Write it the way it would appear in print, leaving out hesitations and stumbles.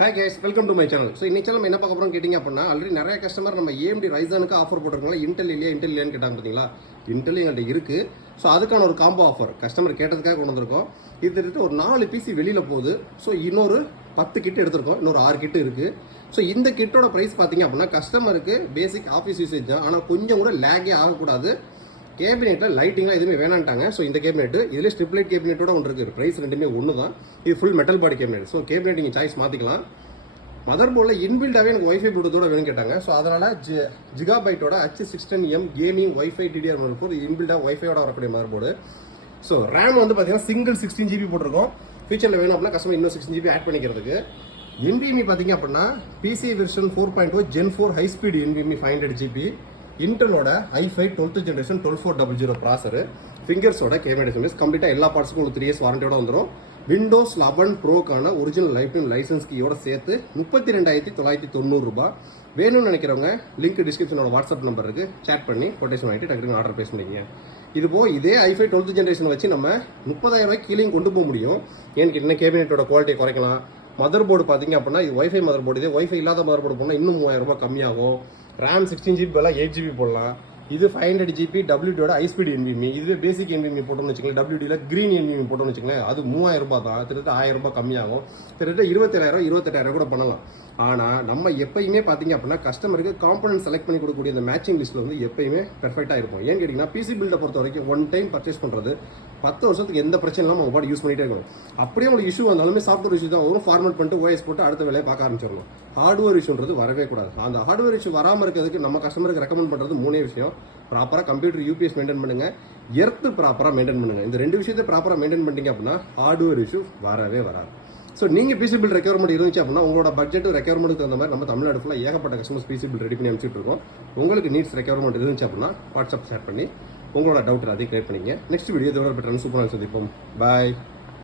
Hi guys, welcome to my channel. So இன்னைக்கு நம்ம என்ன பார்க்க போகிறோம் கேட்டிங்க அப்படின்னா, ஆல்ரெடி நிறைய கஸ்டமர் நம்ம ஏஎம்டி ரைசானுக்கு ஆஃபர் போட்டிருக்கோம். இன்டெல் இல்லையான்னு கேட்டாங்க பார்த்தீங்களா. இன்டெல் எங்கள்கிட்ட இருக்குது. ஸோ அதுக்கான ஒரு காம்போ ஆஃபர் கஸ்டமர் கேட்டதுக்காக கொண்டு வந்திருக்கோம். இது திட்டு ஒரு 4 பிசி வெளியில் போகுது. ஸோ இன்னொரு 10 கிட் எடுத்திருக்கோம், இன்னொரு 6 கிட் இருக்குது. ஸோ இந்த கிட்டோட ப்ரைஸ் பார்த்தீங்க அப்படின்னா கஸ்டமருக்கு பேசிக் ஆஃபீஸ் யூசேஜ் தான். ஆனால் கொஞ்சம் கூட லேகே ஆகக்கூடாது. கேபினெட்டில் லைட்டிங்லாம் எதுவுமே வேணான்ட்டாங்க. ஸோ இந்த கேபினெட் இதில் ஸ்ட்ரிப் லைட் கேபினெட்டோட ஒன்று இருக்குது. ப்ரைஸ் ரெண்டுமே ஒன்று தான். இது full metal body cabinet. So cabinet நீங்கள் சாய்ஸ் மாற்றிக்கலாம். மதர் போர்டில் இன்பில்டாகவே எனக்கு ஒய்ஃபை ப்ளூடூத்தோட வேணும்னு கேட்டாங்க. ஸோ அதனால் ஜிகாபைட்டோட H16M கேமிங் ஒய்ஃபை டிடிஆர் இருக்கும். இன்பில்டாக ஒய்ஃபையோட வரக்கூடிய மதர் போர்டு. ஸோ ரேம் வந்து பார்த்தீங்கன்னா சிங்கிள் 16GB போட்டிருக்கோம். ஃபியூச்சரில் வேணும் அப்படின்னா கஸ்டமர் இன்னும் 16GB ஆட் பண்ணிக்கிறதுக்கு. NVMe பார்த்தீங்க அப்படின்னா PC version 4.0 Gen 4 high speed NVMe 500GB. இன்டெலோட i5 12th generation 12400 ப்ராசர். ஃபிங்கர்ஸோட கேமரா எஸ்எம்எஸ் கம்ப்ளீட்டாக எல்லா பார்ட்ஸுக்கும் உங்களுக்கு 3 years வாரண்டியோட வந்துடும். விண்டோஸ் 11 ப்ரோக்கான ஒரிஜினல் லைஃப் டைம் லைசன்ஸ் கீயோட சேர்த்து 32,990 ரூபாய். வேணும்னு நினைக்கிறவங்க லிங்க் டிஸ்கிரிப்ஷனோட வாட்ஸ்அப் நம்பர் இருக்கு, சேட் பண்ணி கொட்டேஷன் வாங்கிட்டு டக்குனு ஆர்டர் பேஸ் பண்ணிக்கங்க. இது போக இதே i5 12th ஜென்ரேஷன் வச்சு நம்ம 30,000 ரூபாய்க்கு கீழேயும் கொண்டு போக முடியும். ஏன்னு கேட்டீங்கன்னா கேபினெட்டோட குவாலிட்டியை குறைக்கலாம். மதர் போர்டு பார்த்தீங்க அப்படின்னா இது ஒய்ஃபை மதர் போர்டு. இதே ஒய்ஃபை இல்லாத மதர் போர்டு போனால் இன்னும் 3000 ரூபாய் கம்மியாகும். ரேம் 16GB பதிலாக 8GB போடலாம். இது 500GB WD-யோட ஹை ஸ்பீட் NVMe. இதுவே பேசிக் NVMe போட்டோம்னு வச்சுக்கலாம், WD-ல கிரீன் NVMe போட்டோம்னு வச்சுக்கலாம், அது 3000 ரூபாய் தான். கிட்டத்தட்ட 1000 ரூபாய் கம்மியாகும். கிட்டத்தட்ட 27,000 28,000 கூட பண்ணலாம். ஆனால் நம்ம எப்பயுமே பார்த்தீங்க அப்படின்னா கஸ்டமருக்கு காம்பனன்ட் செலக்ட் பண்ணி கொடுக்கக்கூடிய இந்த மேட்சிங் லிஸ்ட்டில் வந்து எப்பயுமே பெர்ஃபெக்டாக இருக்கும். ஏன்னு கேட்டிங்கன்னா பிசி பில்டை பொறுத்த வரைக்கும் ஒன் டைம் பர்ச்சேஸ் பண்ணுறது 10 வருஷத்துக்கு எந்த பிரச்சனை இல்லாமல் உங்கள் பாட்டு யூஸ் பண்ணிகிட்டே இருக்கணும். அப்படியே உங்களுக்கு இஷ்யூ வந்தாலுமே சாஃப்ட்வேர் இஷ்யூ தான் வரும். ஃபார்மேட் பண்ணிட்டு OS போட்டு அடுத்த வேலையை பார்க்க ஆரம்பிச்சிடணும். ஹார்ட்வேர் இஷ்யூன்றது வரவே கூடாது. அந்த ஹார்ட்வேர் இஷ்யூ வராமல் இருக்கிறதுக்கு நம்ம கஸ்டமருக்கு ரெக்கமெண்ட் பண்ணுறது 3 விஷயம். ப்ராப்பராக கம்ப்யூட்டர் UPS மெயின்டைன் பண்ணுங்க, எர்த்து ப்ராப்பராக மெயின்டைன் பண்ணுங்க. இந்த 2 விஷயத்தை ப்ராப்பராக மெயின்டைன் பண்ணிட்டீங்க அப்படின்னா ஹார்ட்வேர் இஷ்யூ வரவே வராது. ஸோ நீங்கள் பிசி பில் ரெக்யர்மெண்ட் இருந்துச்சு அப்படின்னா உங்களோட பட்ஜெட் ரெக்யர்மெண்ட்டுக்கு தகுந்த மாதிரி நம்ம தமிழ்நாடு ஃபுல்லாக ஏகப்பட்ட கஸ்டமர்ஸ் பிசி பில் ரெடி பண்ணி அனுப்பிச்சிட்டு இருக்கோம். உங்களுக்கு நீட்ஸ் ரெக்யர்மெண்ட் இருந்துச்சு அப்படின்னா வாட்ஸ்அப் ஷேர் பண்ணி உங்களோட டவுட் அதையும் கிளியர் பண்ணிங்க. நெக்ஸ்ட் வீடியோ இதோட பெட்டரான சூப்பராக சந்திப்போம். பாய்.